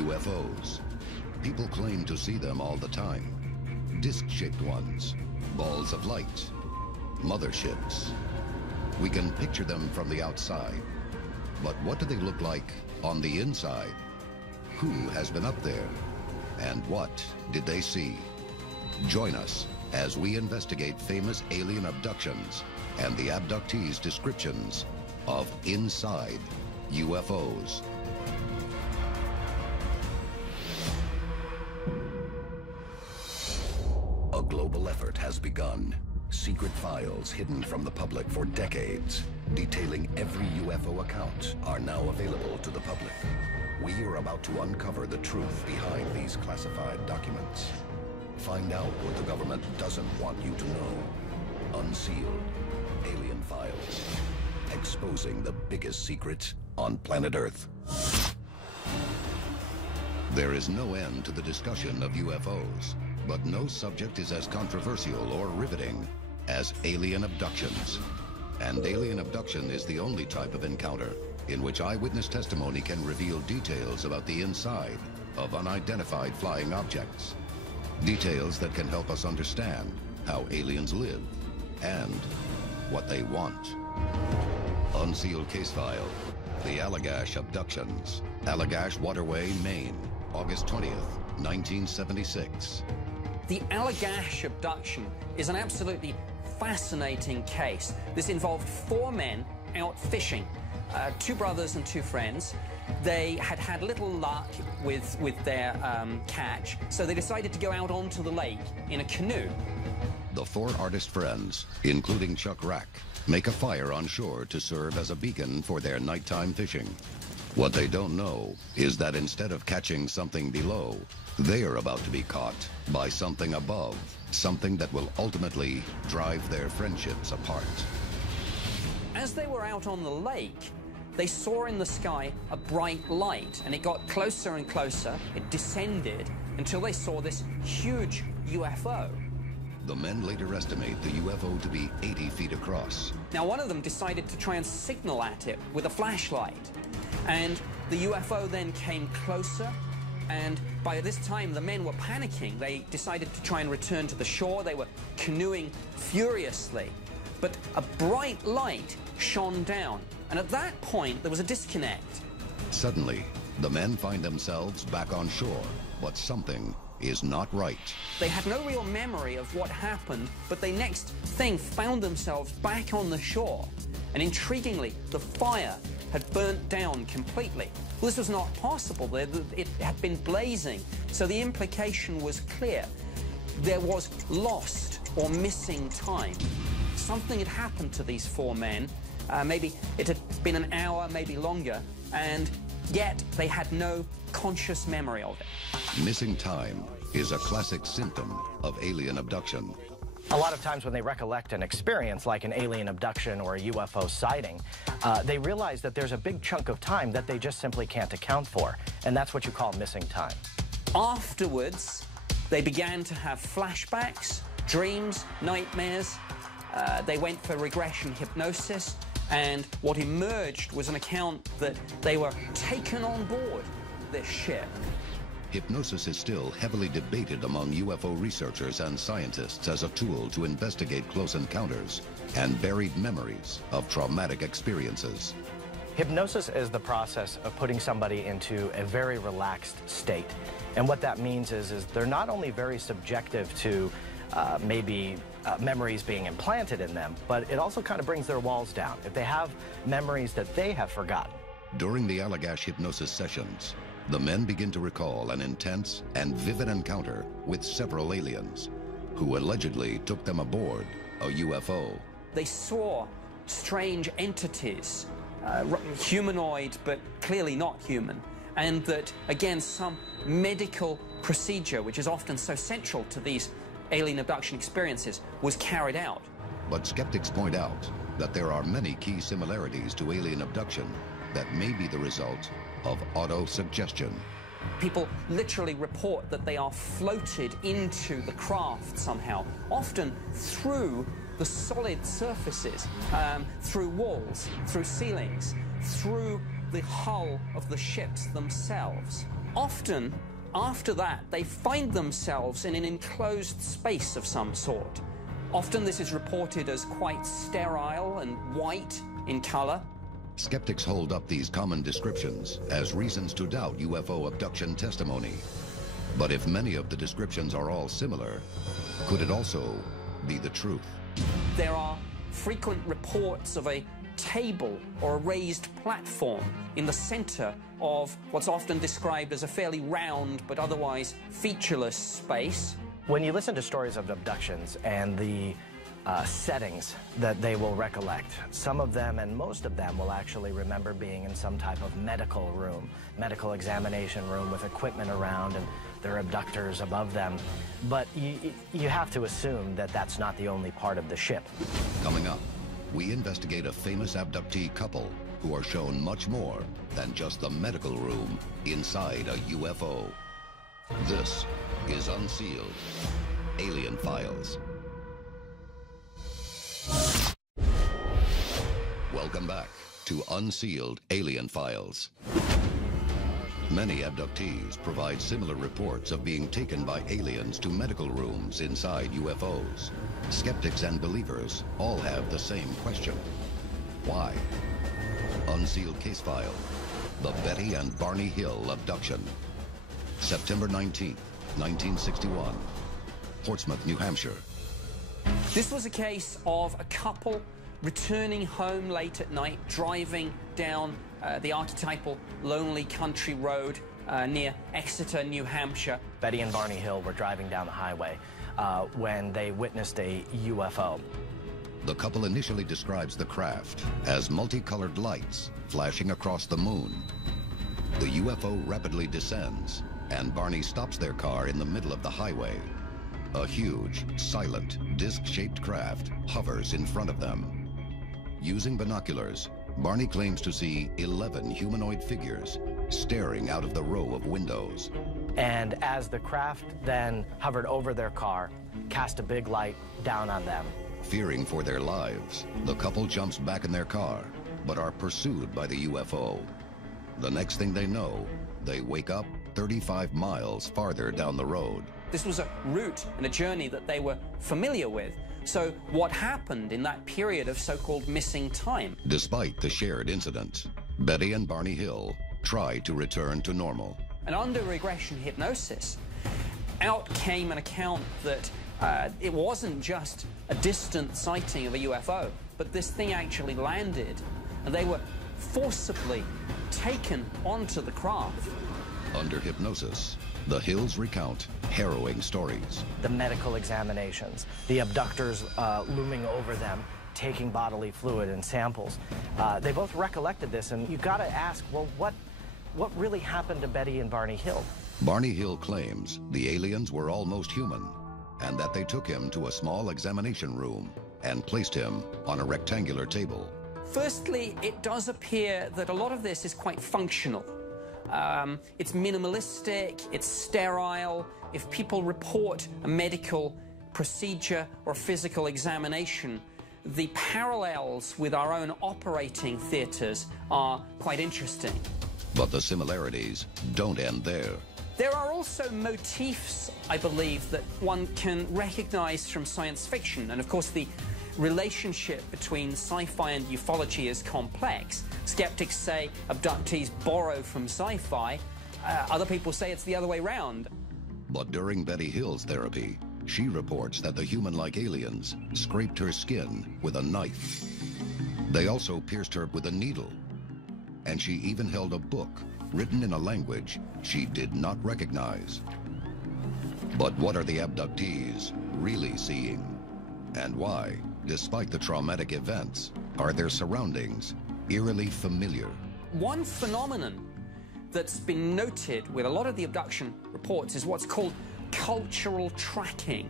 UFOs. People claim to see them all the time. Disc-shaped ones, balls of light, motherships. We can picture them from the outside. But what do they look like on the inside? Who has been up there? And what did they see? Join us as we investigate famous alien abductions and the abductees' descriptions of inside UFOs. A global effort has begun. Secret files hidden from the public for decades, detailing every UFO account, are now available to the public. We are about to uncover the truth behind these classified documents. Find out what the government doesn't want you to know. Unsealed. Alien Files. Exposing the biggest secret on planet Earth. There is no end to the discussion of UFOs, but no subject is as controversial or riveting as alien abductions. And alien abduction is the only type of encounter in which eyewitness testimony can reveal details about the inside of unidentified flying objects. Details that can help us understand how aliens live and what they want. Unsealed case file, the Allagash abductions. Allagash Waterway, Maine, August 20th, 1976. The Allagash abduction is an absolutely fascinating case. This involved 4 men out fishing, 2 brothers and 2 friends. They had had little luck with their catch, so they decided to go out onto the lake in a canoe. The 4 artist friends, including Chuck Rack, make a fire on shore to serve as a beacon for their nighttime fishing. What they don't know is that instead of catching something below, they are about to be caught by something above, something that will ultimately drive their friendships apart. As they were out on the lake, they saw in the sky a bright light, and it got closer and closer. It descended until they saw this huge UFO. The men later estimate the UFO to be 80 feet across. Now, one of them decided to try and signal at it with a flashlight, and the UFO then came closer, and by this time the men were panicking. They decided to try and return to the shore. They were canoeing furiously, but a bright light shone down, and at that point there was a disconnect. Suddenly, the men find themselves back on shore, but something is not right. They had no real memory of what happened, but they next thing found themselves back on the shore. And intriguingly, the fire had burnt down completely. Well, this was not possible. It had been blazing, so the implication was clear. There was lost or missing time. Something had happened to these 4 men. Maybe it had been an hour, maybe longer, and yet they had no conscious memory of it. Missing time is a classic symptom of alien abduction. A lot of times when they recollect an experience like an alien abduction or a UFO sighting, they realize that there's a big chunk of time that they just simply can't account for, and that's what you call missing time. Afterwards, they began to have flashbacks, dreams, nightmares. They went for regression hypnosis, and what emerged was an account that they were taken on board this ship. Hypnosis is still heavily debated among UFO researchers and scientists as a tool to investigate close encounters and buried memories of traumatic experiences. Hypnosis is the process of putting somebody into a very relaxed state. And what that means is they're not only very subjective to maybe memories being implanted in them, but it also kind of brings their walls down if they have memories that they have forgotten. During the Allagash hypnosis sessions, the men begin to recall an intense and vivid encounter with several aliens who allegedly took them aboard a UFO. They saw strange entities, humanoid but clearly not human, and that, again, some medical procedure, which is often so central to these alien abduction experiences, was carried out. But skeptics point out that there are many key similarities to alien abduction that may be the result of autosuggestion. People literally report that they are floated into the craft somehow, often through the solid surfaces, through walls, through ceilings, through the hull of the ships themselves. Often, after that, they find themselves in an enclosed space of some sort. Often this is reported as quite sterile and white in color. Skeptics hold up these common descriptions as reasons to doubt UFO abduction testimony. But if many of the descriptions are all similar, could it also be the truth? There are frequent reports of a table or a raised platform in the center of what's often described as a fairly round but otherwise featureless space. When you listen to stories of abductions and the settings that they will recollect, some of them and most of them will actually remember being in some type of medical room, medical examination room with equipment around and their abductors above them. But you have to assume that that's not the only part of the ship. Coming up, we investigate a famous abductee couple who are shown much more than just the medical room inside a UFO. This is Unsealed, Alien Files. Welcome back to Unsealed Alien Files. Many abductees provide similar reports of being taken by aliens to medical rooms inside UFOs. Skeptics and believers all have the same question. Why? Unsealed case file, the Betty and Barney Hill abduction. September 19th, 1961, Portsmouth, New Hampshire. This was a case of a couple returning home late at night, driving down the archetypal lonely country road near Exeter, New Hampshire. Betty and Barney Hill were driving down the highway when they witnessed a UFO. The couple initially describes the craft as multicolored lights flashing across the moon. The UFO rapidly descends, and Barney stops their car in the middle of the highway. A huge, silent, disc-shaped craft hovers in front of them. Using binoculars, Barney claims to see 11 humanoid figures staring out of the row of windows. And as the craft then hovered over their car, cast a big light down on them. Fearing for their lives, the couple jumps back in their car, but are pursued by the UFO. The next thing they know, they wake up 35 miles farther down the road. This was a route and a journey that they were familiar with. So what happened in that period of so-called missing time? Despite the shared incident, Betty and Barney Hill try to return to normal. And under regression hypnosis, out came an account that it wasn't just a distant sighting of a UFO, but this thing actually landed, and they were forcibly taken onto the craft. Under hypnosis, the Hills recount harrowing stories. The medical examinations, the abductors looming over them, taking bodily fluid and samples. They both recollected this, and you've got to ask, well, what really happened to Betty and Barney Hill? Barney Hill claims the aliens were almost human, and that they took him to a small examination room and placed him on a rectangular table. Firstly, it does appear that a lot of this is quite functional. It's minimalistic, it's sterile. If people report a medical procedure or physical examination, the parallels with our own operating theaters are quite interesting. But the similarities don't end there. There are also motifs, I believe, that one can recognize from science fiction. And of course, the relationship between sci-fi and ufology is complex. Skeptics say abductees borrow from sci-fi. Other people say it's the other way around. But during Betty Hill's therapy, she reports that the human-like aliens scraped her skin with a knife. They also pierced her with a needle. And she even held a book written in a language she did not recognize. But what are the abductees really seeing? And why, despite the traumatic events, are their surroundings eerily familiar? One phenomenon that's been noted with a lot of the abduction reports is what's called cultural tracking.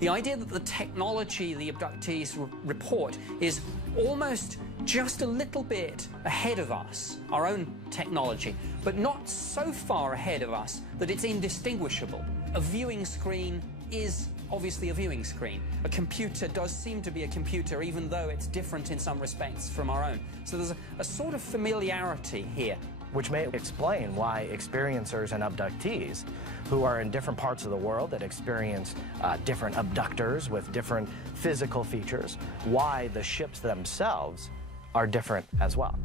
The idea that the technology the abductees report is almost just a little bit ahead of us, our own technology, but not so far ahead of us that it's indistinguishable. A viewing screen is obviously a viewing screen. A computer does seem to be a computer, even though it's different in some respects from our own. So there's a sort of familiarity here which may explain why experiencers and abductees who are in different parts of the world that experience different abductors with different physical features, why the ships themselves are different as well.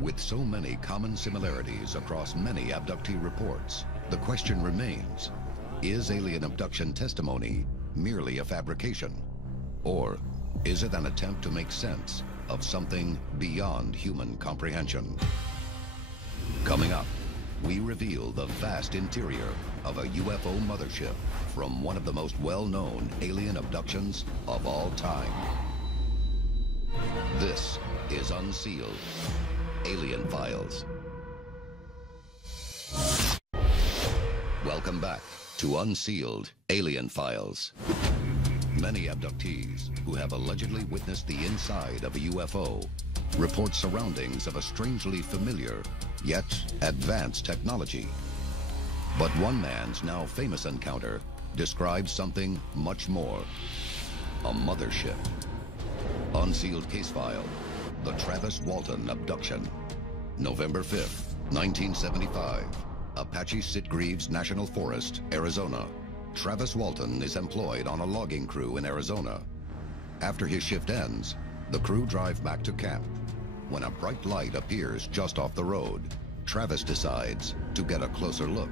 With so many common similarities across many abductee reports, the question remains, is alien abduction testimony merely a fabrication? Or is it an attempt to make sense of something beyond human comprehension? Coming up, we reveal the vast interior of a UFO mothership from one of the most well-known alien abductions of all time. This is Unsealed, Alien Files. Welcome back to Unsealed, Alien Files. Many abductees who have allegedly witnessed the inside of a UFO report surroundings of a strangely familiar, yet advanced technology. But one man's now famous encounter describes something much more. A mothership. Unsealed case file, the Travis Walton abduction. November 5th, 1975, Apache Sitgreaves National Forest, Arizona. Travis Walton is employed on a logging crew in Arizona. After his shift ends, the crew drive back to camp. When a bright light appears just off the road, Travis decides to get a closer look.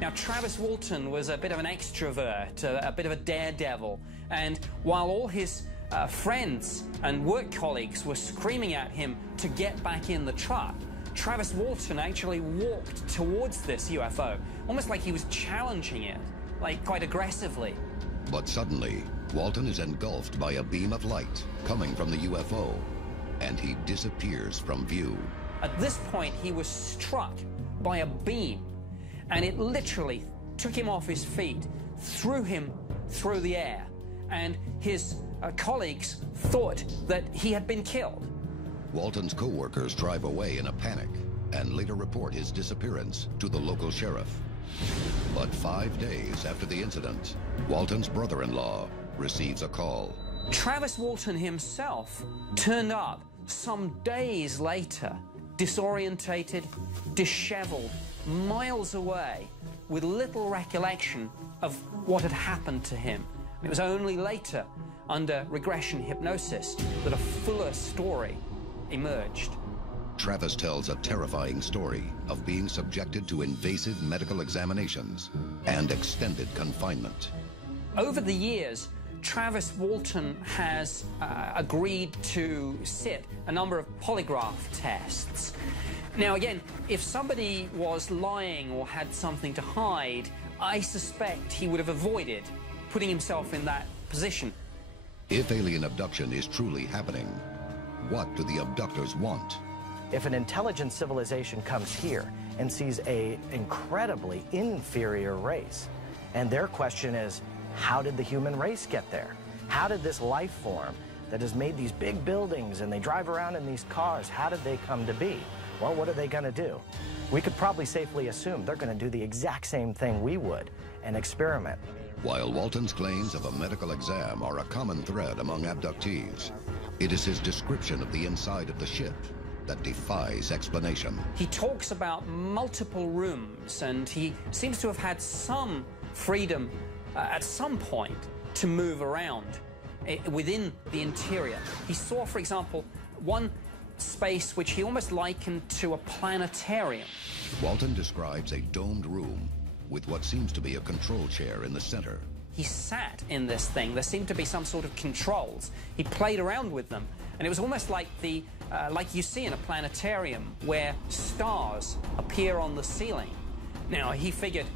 Now, Travis Walton was a bit of an extrovert, a bit of a daredevil, and while all his friends and work colleagues were screaming at him to get back in the truck, Travis Walton actually walked towards this UFO, almost like he was challenging it, like quite aggressively. But suddenly, Walton is engulfed by a beam of light coming from the UFO, and he disappears from view. At this point, he was struck by a beam, and it literally took him off his feet, threw him through the air, and his colleagues thought that he had been killed. Walton's co-workers drive away in a panic and later report his disappearance to the local sheriff. But 5 days after the incident, Walton's brother-in-law receives a call. Travis Walton himself turned up some days later, disorientated, disheveled, miles away, with little recollection of what had happened to him. It was only later, under regression hypnosis, that a fuller story emerged. Travis tells a terrifying story of being subjected to invasive medical examinations and extended confinement. Over the years, Travis Walton has agreed to sit a number of polygraph tests. Now again, if somebody was lying or had something to hide, I suspect he would have avoided putting himself in that position. If alien abduction is truly happening, what do the abductors want? If an intelligent civilization comes here and sees an incredibly inferior race, and their question is, how did the human race get there? How did this life form that has made these big buildings and they drive around in these cars, how did they come to be? Well, what are they going to do? We could probably safely assume they're going to do the exact same thing we would and experiment. While Walton's claims of a medical exam are a common thread among abductees, it is his description of the inside of the ship that defies explanation. He talks about multiple rooms, and he seems to have had some freedom at some point to move around within the interior. He saw, for example, one space which he almost likened to a planetarium. Walton describes a domed room with what seems to be a control chair in the center. He sat in this thing. There seemed to be some sort of controls. He played around with them, and it was almost like like you see in a planetarium where stars appear on the ceiling. Now, he figured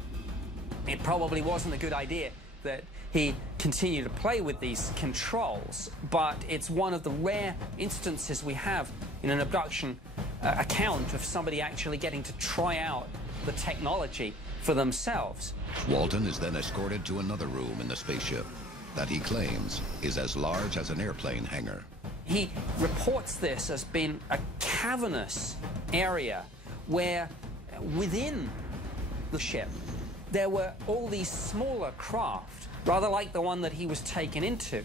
it probably wasn't a good idea that he continue to play with these controls, but it's one of the rare instances we have in an abduction account of somebody actually getting to try out the technology for themselves. Walton is then escorted to another room in the spaceship that he claims is as large as an airplane hangar. He reports this as being a cavernous area where within the ship there were all these smaller craft, rather like the one that he was taken into.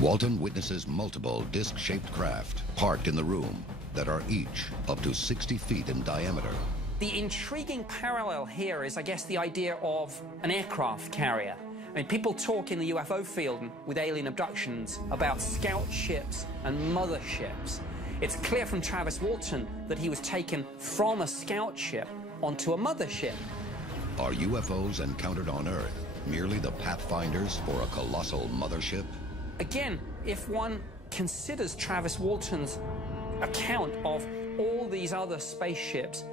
Walton witnesses multiple disc-shaped craft parked in the room that are each up to 60 feet in diameter. The intriguing parallel here is, I guess, the idea of an aircraft carrier. I mean, people talk in the UFO field with alien abductions about scout ships and motherships. It's clear from Travis Walton that he was taken from a scout ship onto a mothership. Are UFOs encountered on Earth merely the pathfinders for a colossal mothership? Again, if one considers Travis Walton's account of all these other spaceships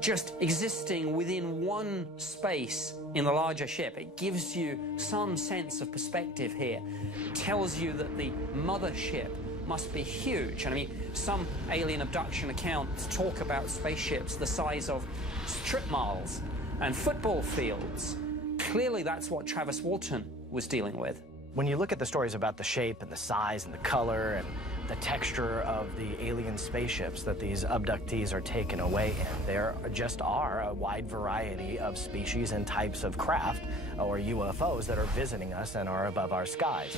just existing within one space in the larger ship, it gives you some sense of perspective here. It tells you that the mothership must be huge. And I mean, some alien abduction accounts talk about spaceships the size of strip malls and football fields. Clearly, that's what Travis Walton was dealing with. When you look at the stories about the shape and the size and the color and the texture of the alien spaceships that these abductees are taken away in, there just are a wide variety of species and types of craft, or UFOs, that are visiting us and are above our skies.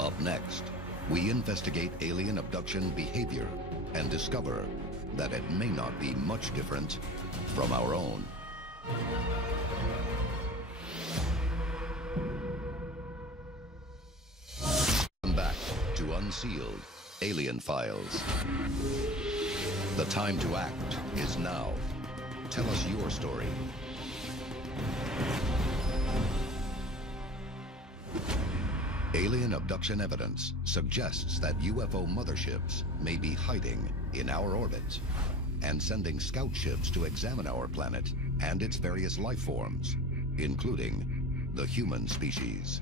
Up next, we investigate alien abduction behavior and discover that it may not be much different from our own. Welcome back to Unsealed, Alien Files. The time to act is now. Tell us your story. Alien abduction evidence suggests that UFO motherships may be hiding in our orbit and sending scout ships to examine our planet and its various life forms, including the human species.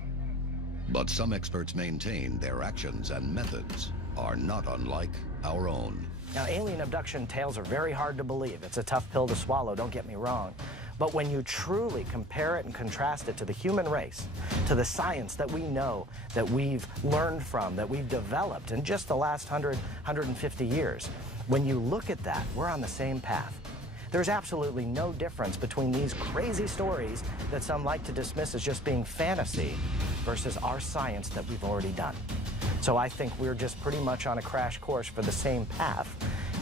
But some experts maintain their actions and methods are not unlike our own. Now, alien abduction tales are very hard to believe. It's a tough pill to swallow, don't get me wrong. But when you truly compare it and contrast it to the human race, to the science that we know, that we've learned from, that we've developed in just the last 150 years, when you look at that, we're on the same path. There's absolutely no difference between these crazy stories that some like to dismiss as just being fantasy versus our science that we've already done. So I think we're just pretty much on a crash course for the same path.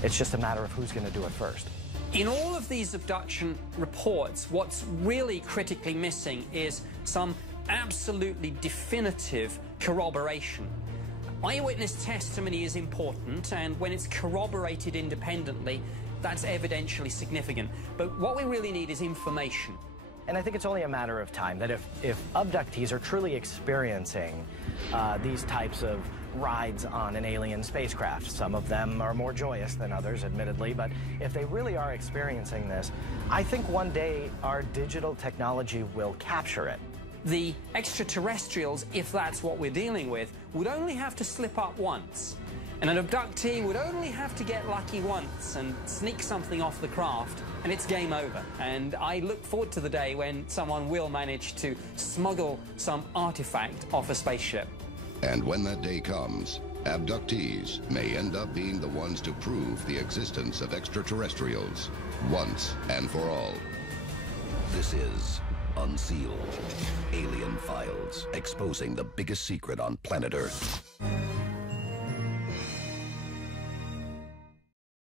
It's just a matter of who's going to do it first. In all of these abduction reports, what's really critically missing is some absolutely definitive corroboration. Eyewitness testimony is important, and when it's corroborated independently, that's evidentially significant. But what we really need is information. And I think it's only a matter of time that if abductees are truly experiencing these types of rides on an alien spacecraft, some of them are more joyous than others, admittedly, but if they really are experiencing this, I think one day our digital technology will capture it. The extraterrestrials, if that's what we're dealing with, would only have to slip up once. And an abductee would only have to get lucky once and sneak something off the craft, and it's game over. And I look forward to the day when someone will manage to smuggle some artifact off a spaceship. And when that day comes, abductees may end up being the ones to prove the existence of extraterrestrials once and for all. This is Unsealed, Alien Files, exposing the biggest secret on planet Earth.